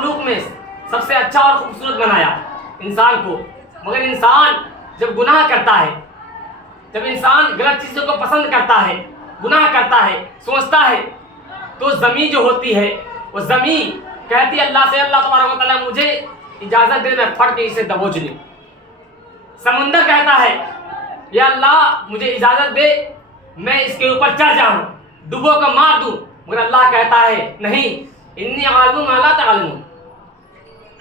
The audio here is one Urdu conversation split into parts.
مخلوق میں سب سے اچھا اور خوبصورت بنایا انسان کو، مگر انسان جب گناہ کرتا ہے، جب انسان غلط چیزوں کو پسند کرتا ہے، گناہ کرتا ہے، سوچتا ہے، تو زمین جو ہوتی ہے وہ زمین کہتی ہے اللہ سے، اللہ تبارک و تعالیٰ مجھے اجازت دے میں پھٹ کے اسے دبوچ لوں۔ سمندر کہتا ہے یا اللہ مجھے اجازت دے میں اس کے اوپر چڑھ جاؤں، ڈبو کو مار دوں، مگر اللہ کہتا ہے نہیں، انی عالم ما لا تعلمون،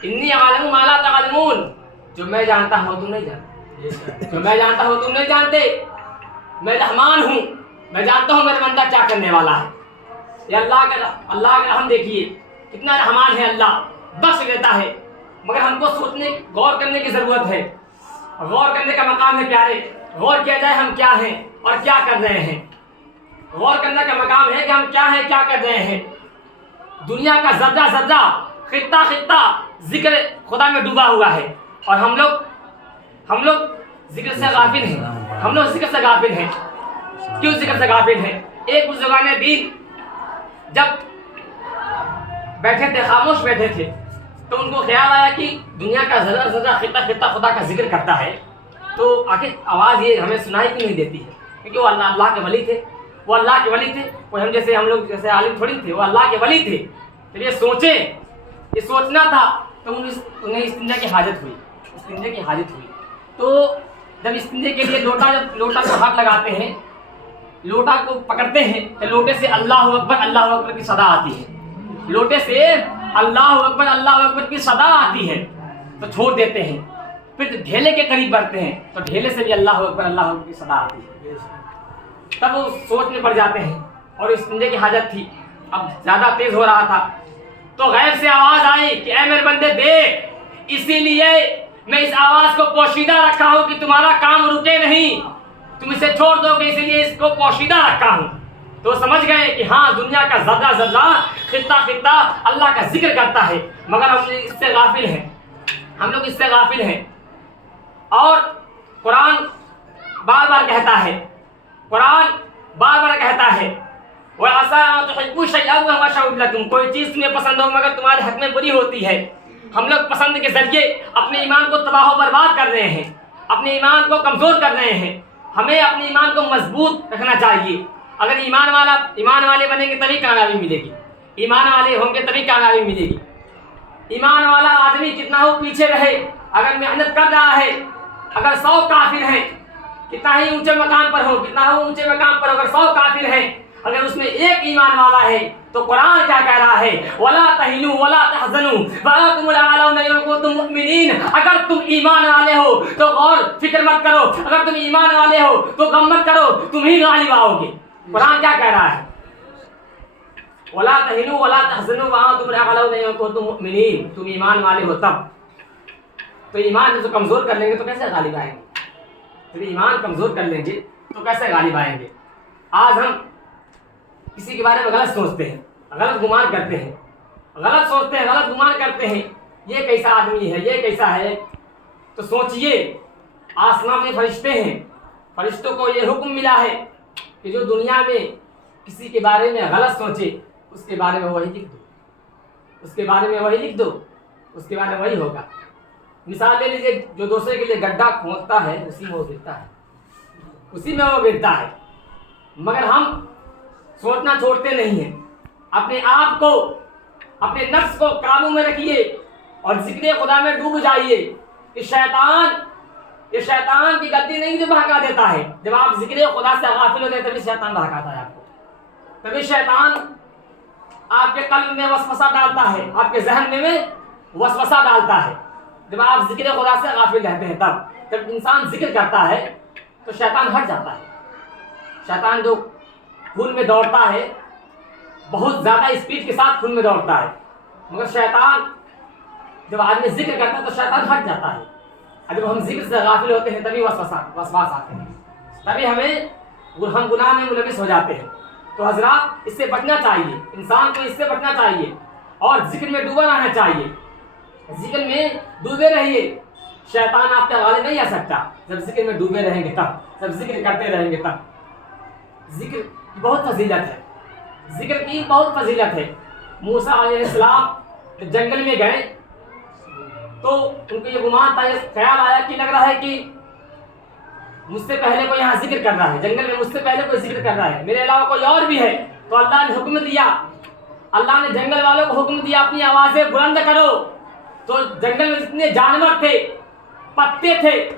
انی عالم ما لا تعلمون، جو میں جانتا ہوں تم نہیں جانتے، جو میں جانتا ہوں تم نہیں جانتے، میں رحمان ہوں، میں جانتا ہوں میرا بندہ کیا کرنے والا ہے۔ یہ اللہ کا رحم دیکھیے کتنا رحمان ہے، اللہ بخش دیتا ہے، مگر ہم کو سوچنے غور کرنے کی ضرورت ہے، غور کرنے کا مقام ہے پیارے، غور کیا جائے ہم کیا ہیں اور کیا کر رہے ہیں۔ غور کرنے کا مقام ہے کہ ہم کیا ہیں کیا کر رہے ہیں۔ دنیا کا ذرہ ذرہ، خطہ خطہ ذکر خدا میں ڈوبا ہوا ہے، اور ہم لوگ ذکر سے غافل ہیں، ہم لوگ ذکر سے غافل ہیں۔ کیوں ذکر سے غافل ہیں؟ ایک بزرگان دین جب بیٹھے تھے، خاموش بیٹھے تھے، تو ان کو خیال آیا کہ دنیا کا ذرہ ذرہ خطہ خطہ خدا کا ذکر کرتا ہے، تو آخر آواز یہ ہمیں سنائی کیوں نہیں دیتی ہے؟ کیونکہ وہ اللہ کے ولی تھے، وہ اللہ کے ولی تھے، وہ ہم لوگ جیسے عالم تھوڑی تھے، وہ اللہ کے ولی تھے۔ پھر یہ سوچیں، یہ سوچنا تھا، تو انہیں استنجا کی حاجت ہوئی، استنجا کی حاجت ہوئی۔ تو جب استنجے کے لیے لوٹا کو ہاتھ لگاتے ہیں، لوٹا کو پکڑتے ہیں، تو لوٹے سے اللہ اکبر کی صدا آتی ہے، لوٹے سے اللہ اکبر کی صدا آتی ہے، تو چھوڑ دیتے ہیں۔ پھر ڈھیلے کے قریب بڑھتے ہیں، تو ڈھیلے سے بھی اللہ اکبر کی صدا آتی ہے۔ تب وہ سوچ میں پڑ جاتے ہیں، اور استنجے کی حاجت تھی، اب زیادہ تیز ہو رہا تھا، تو غیب سے آواز آئی کہ اے میرے بندے دیکھ، اسی لیے میں اس آواز کو پوشیدہ رکھا ہوں کہ تمہارا کام رکے نہیں، تم اسے چھوڑ دو گے، اسی لیے اس کو پوشیدہ رکھا ہوں۔ تو سمجھ گئے کہ ہاں دنیا کا ذرہ ذرہ خطہ خطہ اللہ کا ذکر کرتا ہے، مگر ہم اس سے غافل ہیں، ہم لوگ اس سے غافل ہیں۔ اور قرآن بار بار کہتا ہے، قرآن بار بار کہتا ہے وَعَسَىٰ أَن تُحِبُّوا شَيْئًا وَهُوَ شَرٌّ لَكُمْ، کوئی چیز تمہیں پسند ہو مگر تمہارے حق میں بری ہوتی ہے۔ ہم لوگ پسند کے ذریعے اپنے ایمان کو تباہ و برباد کر رہے ہیں، اپنے ایمان کو کمزور کر رہے ہیں۔ ہمیں اپنے ایمان کو مضبوط رکھنا چاہیے۔ اگر ایمان والے بنیں گے تبھی کامیابی ملے گی، ایمان والے ہوں گے تبھی کامیابی ملے گی۔ ایمان والا آدمی کتنا ہو پیچھے رہے، اگر محنت کر رہا ہے، اگر 100 کافر ہیں، کتنا ہی اونچے مقام پر ہو، کتنا ہو اونچے مقام پر، اگر 100 کافر ہیں، اگر اس میں ایک ایمان والا ہے، تو قرآن کیا کہہ رہا ہے؟ وَلَا تَهِنُوا وَلَا تَحْزَنُوا وَأَنتُمُ الْأَعْلَوْنَ إِن كُنتُم مُؤْمِنِينَ۔ اگر تم ایمان والے ہو تو غور فکر مت کرو، اگر تم ایمان والے ہو تو غم مت کرو، تم ہی غالب آؤ گے۔ قرآن کیا کہہ رہا ہے؟ وَلَا تَهِنُوا وَلَا تَحْزَنُوا وَأَنتُمُ الْأَعْلَوْنَ إِن كُنتُم مُؤْمِنِينَ، تم ایمان والے ہو تب۔ تو ایمان جب کمزور کر لیں گے تو کیسے غالب آئیں گے؟ جب ایمان کمزور کر لیں گے تو کیسے غالب آئیں گے؟ آج ہم کسی کے بارے میں غلط سوچتے ہیں، غلط گمان کرتے ہیں، غلط سوچتے ہیں، غلط گمان کرتے ہیں، یہ کیسا آدمی ہے، یہ کیسا ہے۔ تو سوچئے آسمان میں فرشتے ہیں، فرشتوں کو یہ حکم ملا ہے کہ جو دنیا میں کسی کے بارے میں غلط سوچے اس کے بارے میں وہی لکھ دو، اس کے بارے میں وہی لکھ دو، اس کے بارے میں وہی ہوگا۔ مثال لے لیجیے، جو دوسرے کے لیے گڈھا کھودتا ہے اسی میں وہ گرتا ہے، اسی میں وہ گرتا ہے، مگر ہم سوچنا چھوڑتے نہیں ہیں۔ اپنے آپ کو، اپنے نفس کو قابو میں رکھیے اور ذکر خدا میں ڈوب جائیے۔ یہ شیطان کی غلطی نہیں جو بہکا دیتا ہے، جب آپ ذکر خدا سے غافل ہوتے ہیں تبھی شیطان بہکاتا ہے آپ کو، تبھی شیطان آپ کے قلب میں وسوسہ ڈالتا ہے، آپ کے ذہن میں وسوسہ ڈالتا ہے۔ جب آپ ذکر خدا سے غافل رہتے ہیں تب جب انسان ذکر کرتا ہے تو شیطان ہٹ جاتا ہے۔ شیطان جو خون میں دوڑتا ہے، بہت زیادہ اسپیڈ کے ساتھ خون میں دوڑتا ہے، مگر شیطان جب آدمی ذکر کرتا ہے تو شیطان ہٹ جاتا ہے۔ جب ہم ذکر سے غافل ہوتے ہیں تبھی وسواس آتے ہیں، تبھی ہم گناہ میں ملوث ہو جاتے ہیں۔ تو حضرات اس سے بچنا چاہیے، انسان کو اس سے بچنا چاہیے اور ذکر میں ڈوبا رہنا چاہیے، ذکر میں ڈوبے رہیے۔ شیطان آپ کا غالب نہیں آ سکتا جب ذکر میں ڈوبے رہیں گے تب، جب ذکر کرتے رہیں گے تب۔ ذکر کی بہت فضیلت ہے، ذکر کی بہت فضیلت ہے۔ موسیٰ علیہ السلام جب جنگل میں گئے تو ان کو یہ گمان تھا، یہ خیال آیا کہ لگ رہا ہے کہ مجھ سے پہلے کوئی یہاں ذکر کر رہا ہے، جنگل میں مجھ سے پہلے کوئی ذکر کر رہا ہے، میرے علاوہ کوئی اور بھی ہے۔ تو اللہ نے حکم دیا، اللہ نے جنگل والوں کو حکم دیا اپنی آوازیں بلند کرو۔ تو جنگل میں جتنے جانور تھے، پتے تھے،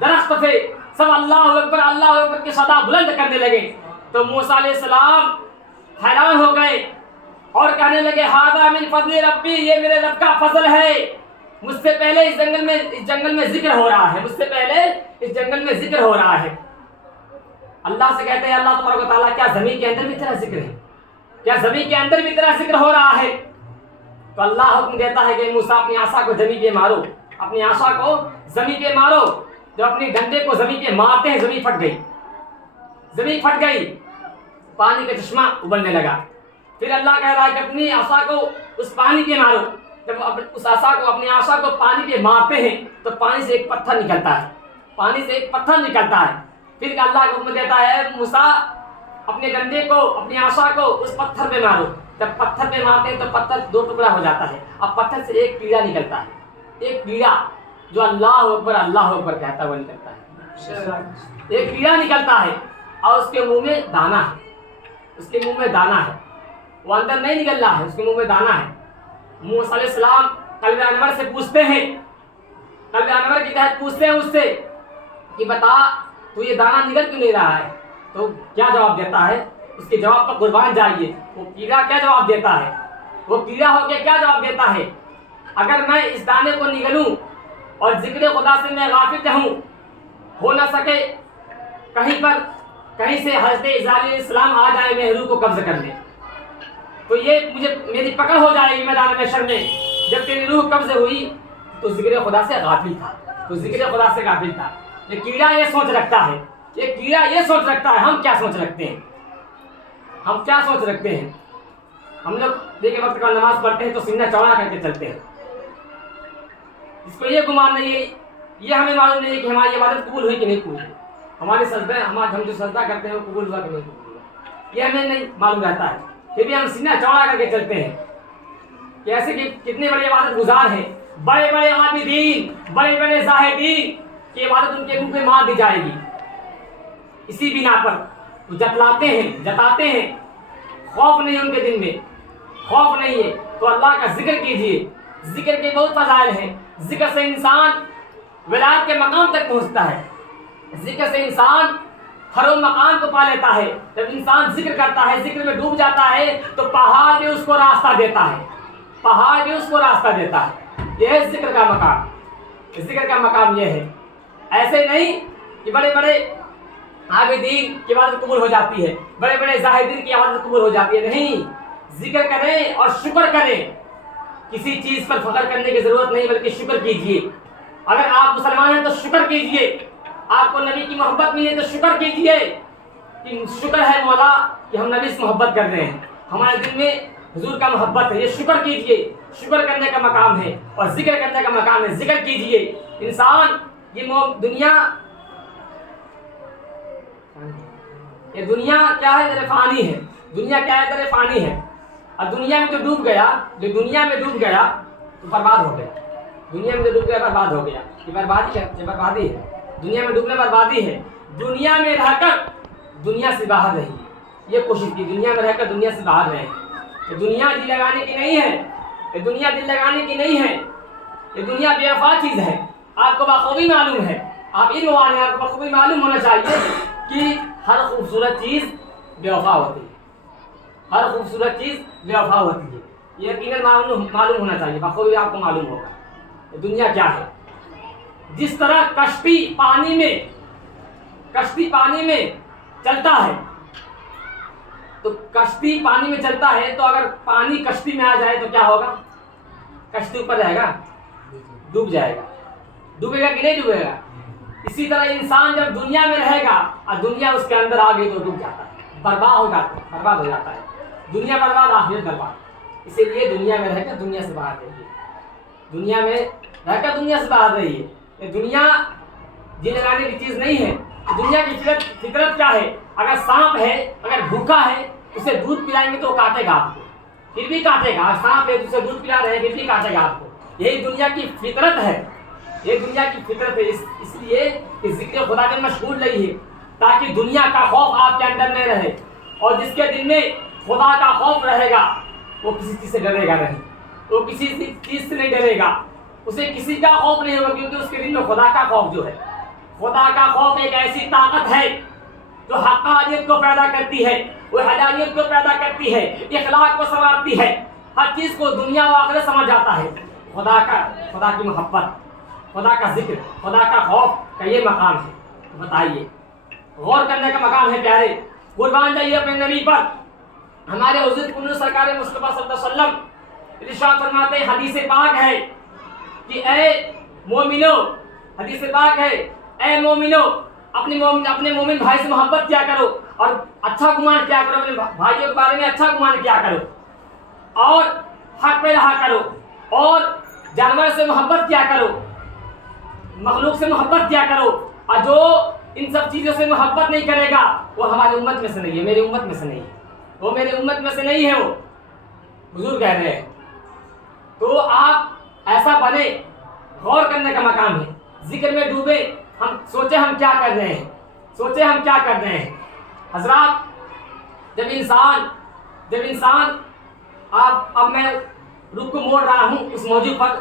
درخت تھے، سب اللہ اکبر کی صدا بلند کرنے لگے۔ تو موسیٰ علیہ السلام حیران ہو گئے اور کہنے لگے ھذا من فضل ربی، یہ میرے رب کا فضل ہے، مجھ سے پہلے اس جنگل میں ذکر ہو رہا ہے، مجھ سے پہلے اس جنگل میں ذکر ہو رہا ہے۔ اللہ سے کہتے ہیں اللہ تبارک و تعالیٰ کیا زمین کے اندر بھی تیرا ذکر ہے؟ کیا زمین کے اندر بھی تیرا ذکر ہو رہا ہے؟ تو اللہ حکم دیتا ہے کہ موسیٰ اپنی عصا کو زمین پہ مارو، اپنی عصا کو زمین پہ مارو۔ جب اپنی ڈنڈے کو زمین پہ مارتے ہیں زمین پھٹ گئی، زمین پھٹ گئی، پانی کا چشمہ ابلنے لگا۔ پھر اللہ کہہ رہا ہے کہ اپنی عصا کو اس پانی پہ مارو۔ جب اس عصا کو اپنی عصا کو پانی پہ مارتے ہیں تو پانی سے ایک پتھر نکلتا ہے، پانی سے ایک پتھر نکلتا ہے۔ پھر اللہ کا حکم دیتا ہے موسیٰ اپنے ڈنڈے کو، اپنی عصا کو اس پتھر پہ مارو۔ جب پتھر پہ مارتے ہیں تو پتھر دو ٹکڑا ہو جاتا ہے، اب پتھر سے ایک کیڑا نکلتا ہے، ایک کیڑا جو اللہ اکبر کہتا ہے وہ نکلتا ہے، ایک کیڑا نکلتا ہے اور اس کے منہ میں دانا ہے، اس کے منہ میں دانا ہے، وہ اندر نہیں نکل رہا ہے، اس کے منہ میں دانا ہے۔ موسیٰ علیہ السلام قلب انور سے پوچھتے ہیں، قلب انور کی تحت پوچھتے ہیں اس سے کہ بتا تو یہ دانا نکل کیوں نہیں رہا ہے؟ تو کیا جواب دیتا ہے؟ اس کے جواب پر قربان جائیے، وہ کیڑا کیا جواب دیتا ہے؟ وہ کیڑا ہو کے کیا جواب دیتا ہے؟ اگر میں اس دانے کو نگلوں اور ذکر خدا سے میں غافل رہوں، ہو نہ سکے کہیں سے حضرت اسرائیل علیہ السلام آ جائے، میں روح کو قبض کر لے، تو یہ میری پکڑ ہو جائے گی میدان محشر میں۔ جب تیری روح قبض ہوئی تو ذکر خدا سے غافل تھا، یہ کیڑا یہ سوچ رکھتا ہے، ہم کیا سوچ رکھتے ہیں؟ ہم لوگ دیکھیں وقت کا نماز پڑھتے ہیں تو سینہ چوڑا کر کے چلتے ہیں، اس کو یہ گمان نہیں ہے، یہ ہمیں معلوم نہیں ہے کہ ہماری عبادت قبول ہوئی کہ نہیں قبول ہوئی، ہم جو سجدہ کرتے ہیں وہ قبول ہوا کہ نہیں قبول ہوا، یہ ہمیں نہیں معلوم رہتا ہے، پھر بھی ہم سینہ چوڑا کر کے چلتے ہیں کہ ایسے کہ کتنے بڑے عبادت گزار ہیں، بڑے بڑے عابدین، بڑے بڑے زاہدین کی عبادت ان کے منہ پہ مار دی جائے گی، اسی بنا پر وہ جتاتے ہیں، خوف نہیں ان کے دل میں، خوف نہیں ہے۔ تو اللہ کا ذکر کیجئے، ذکر کے بہت فضائل ہیں، ذکر سے انسان ولایت کے مقام تک پہنچتا ہے، ذکر سے انسان ہر وہ مقام کو پا لیتا ہے۔ جب انسان ذکر کرتا ہے، ذکر میں ڈوب جاتا ہے تو پہاڑ بھی اس کو راستہ دیتا ہے، یہ ہے ذکر کا مقام، یہ ہے۔ ایسے نہیں کہ بڑے بڑے عابدین کی عبادت قبول ہو جاتی ہے، بڑے بڑے زاہدین کی عبادت قبول ہو جاتی ہے، نہیں، ذکر کریں اور شکر کریں، کسی چیز پر فخر کرنے کی ضرورت نہیں بلکہ شکر کیجئے۔ اگر آپ مسلمان ہیں تو شکر کیجئے، آپ کو نبی کی محبت ملی تو شکر کیجئے کہ شکر ہے مولا کہ ہم نبی سے محبت کر رہے ہیں، ہمارے دل میں حضور کا محبت ہے، یہ شکر کیجئے، شکر کرنے کا مقام ہے اور ذکر کرنے کا مقام ہے، ذکر کیجئے۔ انسان یہ دنیا کیا ہے؟ در فانی ہے، دنیا کیا ہے؟ در فانی ہے، اور دنیا میں جو ڈوب گیا تو برباد ہو گیا، دنیا میں جو ڈوب گیا برباد ہو گیا، یہ بربادی ہے، دنیا میں ڈوبنا بربادی ہے۔ دنیا میں رہ کر دنیا سے باہر رہیے، یہ کوشش کی، دنیا میں رہ کر دنیا سے باہر رہیں۔ یہ دنیا دل لگانے کی نہیں ہے، یہ دنیا دل لگانے کی نہیں ہے، یہ دنیا بے وفا چیز ہے، آپ کو بخوبی معلوم ہے، آپ علم والے ہیں، آپ کو بخوبی معلوم ہونا چاہیے کہ ہر خوبصورت چیز بے وفا ہوتی ہے، ہر خوبصورت چیز بے وفا ہوتی ہے، یہ یقیناً معلوم ہونا چاہیے، بخوبی آپ کو معلوم ہوگا۔ دنیا کیا ہے؟ جس طرح کشتی پانی میں چلتا ہے، تو کشتی پانی میں چلتا ہے تو اگر پانی کشتی میں آ جائے تو کیا ہوگا؟ کشتی اوپر رہے گا، ڈوب جائے گا، ڈوبے گا کہ نہیں ڈوبے گا؟ اسی طرح انسان جب دنیا میں رہے گا اور دنیا اس کے اندر آ گئی تو ڈوب جاتا ہے، برباد ہو جاتا ہے، دنیا برباد، آخرت برباد۔ اسی لیے دنیا میں رہ کر دنیا سے باہر رہیے، دنیا میں رہ کر دنیا سے باہر رہیے۔ یہ دنیا جی لگانے کی چیز نہیں ہے۔ دنیا کی فطرت کیا ہے؟ اگر سانپ ہے، اگر بھوکا ہے، اسے دودھ پلائیں گے تو وہ کاٹے گا آپ کو، پھر بھی کاٹے گا. سانپ ایک دوسرے دودھ پلا رہے ہیں پھر بھی کاٹے گا آپ کو. یہی دنیا کی فطرت ہے, یہ دنیا کی فطرت ہے. اس لیے کہ ذکر خدا میں مشغول رہیے تاکہ دنیا کا خوف آپ کے اندر نہیں رہے. اور جس کے دل میں خدا کا خوف رہے گا وہ کسی چیز سے ڈرے گا نہیں, وہ کسی چیز سے نہیں ڈرے گا, اسے کسی کا خوف نہیں ہوگا, کیونکہ اس کے دل میں خدا کا خوف جو ہے, خدا کا خوف ایک ایسی طاقت ہے جو حقانیت کو پیدا کرتی ہے, وہ حلانیت کو پیدا کرتی ہے, اخلاق کو سنوارتی ہے, ہر چیز کو دنیا و آخرت سمجھ جاتا ہے. خدا کی محبت, خدا کا ذکر, خدا کا خوف کا یہ مقام ہے. بتائیے, غور کرنے کا مقام ہے پیارے. قربان جائیے اپنے نبی پر. ہمارے حضور کل سرکار مصطفیٰ صلی اللہ علیہ وسلم ارشاد فرماتے ہیں, حدیث پاک ہے کہ اے مومنو, حدیث پاک ہے اے مومنو, اپنے مومن بھائی سے محبت کیا کرو اور اچھا گمان کیا کرو, اپنے بھائیوں کے بارے میں اچھا گمان کیا کرو اور حق پہ رہا کرو, اور جانور سے محبت کیا کرو, مخلوق سے محبت کیا کرو, اور جو ان سب چیزوں سے محبت نہیں کرے گا وہ ہماری امت میں سے نہیں ہے, میری امت میں سے نہیں ہے, وہ میری امت میں سے نہیں ہے. وہ حضور کہہ رہے ہیں. تو آپ ایسا بنے, غور کرنے کا مقام ہے, ذکر میں ڈوبے, ہم سوچیں ہم کیا کر رہے ہیں, سوچیں ہم کیا کر رہے ہیں. حضرات, جب انسان اب میں رخ کو موڑ رہا ہوں اس موضوع پر,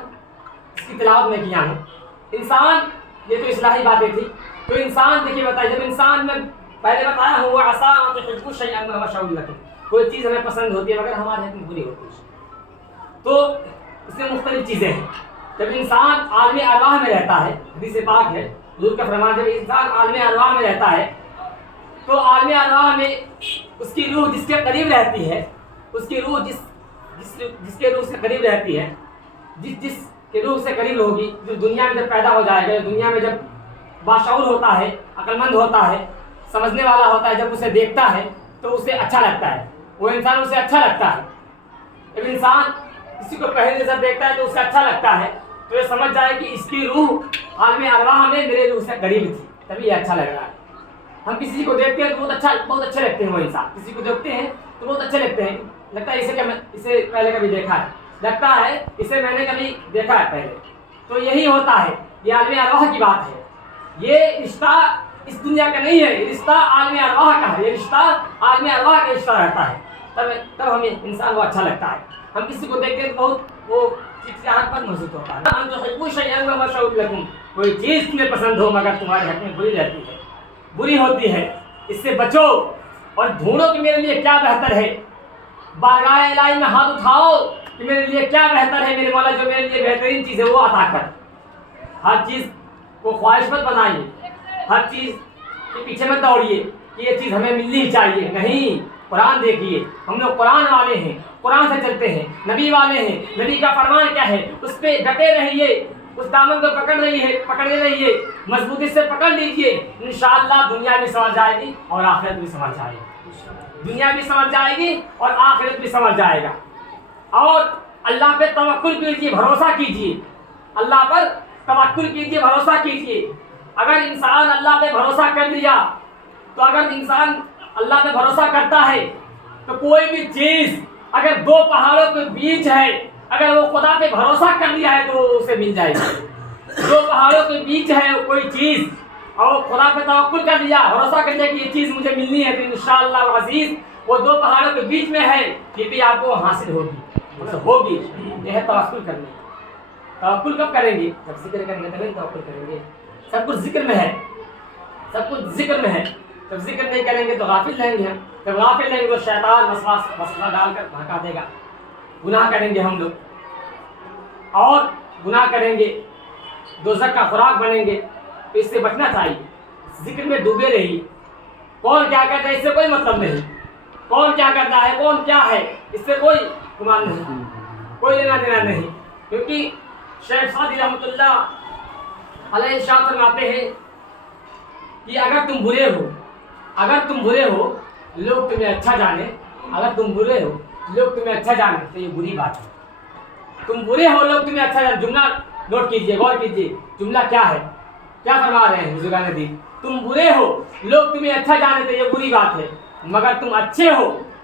اس کی تلاوت میں کیا ہوں. انسان, یہ تو اصلاحی باتیں تھی, تو انسان دیکھیے بتائیے, جب انسان میں پہلے بتایا ہوں وہ عسیٰ ان تحبوا شیئا وهو شر لکم, کوئی چیز ہمیں پسند ہوتی ہے مگر ہمارے حق میں بری ہوتی ہے. تو اس میں مختلف چیزیں ہیں. جب انسان عالم ارواح میں رہتا ہے, حدیث پاک ہے حضور کا فرمان, جب انسان عالم ارواح میں رہتا ہے تو عالم ارواح میں اس کی روح جس کے قریب رہتی ہے, اس کی روح جس کے روح سے قریب رہتی ہے, جس کے روح سے قریب ہوگی, جو دنیا میں جب پیدا ہو جائے گا, دنیا میں جب باشعور ہوتا ہے, عقل مند ہوتا ہے, سمجھنے والا ہوتا ہے, جب اسے دیکھتا ہے تو اسے اچھا لگتا ہے, وہ انسان اسے اچھا لگتا ہے. جب انسان کسی کو پہلی نظر دیکھتا ہے تو اسے اچھا لگتا ہے, تو یہ سمجھ جائے کہ اس کی روح عالم ارواح میں میرے روح سے قریب تھی, تبھی یہ اچھا لگ رہا ہے. ہم کسی کو دیکھتے ہیں تو بہت اچھے لگتے ہیں, وہ انسان کسی کو دیکھتے ہیں تو بہت اچھے لگتے ہیں, لگتا ہے اسے پہلے کبھی دیکھا ہے, لگتا ہے اسے میں نے کبھی دیکھا ہے پہلے. تو یہی ہوتا ہے, یہ عالم ارواح کی بات ہے. یہ رشتہ اس دنیا کا نہیں ہے, یہ رشتہ عالم ارواح کا ہے, یہ رشتہ عالم ارواح کا رشتہ رہتا ہے, تب ہمیں انسان کو اچھا لگتا ہے. ہم کسی کو دیکھتے ہیں تو بہت وہ چہچہاہٹ پر محسوس ہوتا ہے. ان تحبوا شیئا وهو شر لکم, کوئی چیز تمہیں پسند ہو مگر تمہارے حق میں بری رہتی ہے, بری ہوتی ہے, اس سے بچو اور ڈھونڈو کہ میرے لیے کیا بہتر ہے. بارگاہ الہی میں ہاتھ اٹھاؤ کہ میرے لیے کیا بہتر ہے, میرے مولا جو میرے لیے بہترین چیز ہے وہ عطا کر. ہر چیز کو خواہش مت بنائیے, ہر چیز کے پیچھے مت دوڑیے کہ یہ چیز ہمیں ملنی ہی چاہیے. نہیں, قرآن دیکھیے, ہم لوگ قرآن والے ہیں, قرآن سے چلتے ہیں, نبی والے ہیں, نبی کا فرمان کیا ہے اس پہ ڈٹے رہیے, اس دامن کو پکڑے رہیے, مضبوطی سے پکڑ لیجیے. انشاءاللہ دنیا بھی سمجھ جائے گی اور آخرت بھی سمجھ جائے گی, دنیا بھی سمجھ جائے گی اور آخرت بھی سمجھ جائے گا. اور اللہ پہ توکل کیجیے, بھروسہ کیجیے, اللہ پر توکل کیجیے, بھروسہ کیجیے. اگر انسان اللہ پہ بھروسہ کر لیا, تو اگر انسان اللہ پہ بھروسہ کرتا ہے تو کوئی بھی چیز اگر دو پہاڑوں کے بیچ ہے, اگر وہ خدا پہ بھروسہ کر لیا ہے تو اسے مل جائے گی. دو پہاڑوں کے بیچ ہے کوئی چیز اور وہ خدا پہ توکل کر لیا, بھروسہ کر لیا کہ یہ چیز مجھے ملنی ہے, تو انشاءاللہ العزیز وہ دو پہاڑوں کے بیچ میں ہے, یہ بھی آپ کو حاصل ہوگی. یہ ہے توکل کرنے. توکل کب کریں گے؟ جب ذکر کریں گے تبھی توکل کریں گے. سب کچھ ذکر میں ہے, سب کچھ ذکر میں ہے. جب ذکر نہیں کریں گے تو غافل رہیں گے. ہم جب غافل رہیں گے تو شیطان وسوسہ ڈال کر بھڑکا دے گا. گناہ کریں گے ہم لوگ, اور گناہ کریں گے, دوزخ کا خوراک بنیں گے. تو اس سے بچنا چاہیے, ذکر میں ڈوبے رہیے. کون کیا کرتا ہے اس سے کوئی مطلب نہیں, کون کیا کرتا ہے, کون کیا ہے, اس سے کوئی گمان نہیں, کوئی لینا دینا نہیں. کیونکہ شیخ سعدی رحمۃ اللہ علیہ ارشاد فرماتے ہیں کہ اگر تم برے ہو لوگ تمہیں اچھا جانے, اگر تم برے ہو لوگ تمہیں اچھا جانے تو یہ بری بات ہے. تم برے ہو لوگ تمہیں اچھا جانے, جملہ نوٹ کیجئے, غور کیجئے, جملہ کیا ہے, کیا فرما رہے ہیں بزرگان دین. تم برے ہو لوگ تمہیں اچھا جانے تو یہ بری بات ہے, مگر تم اچھے ہو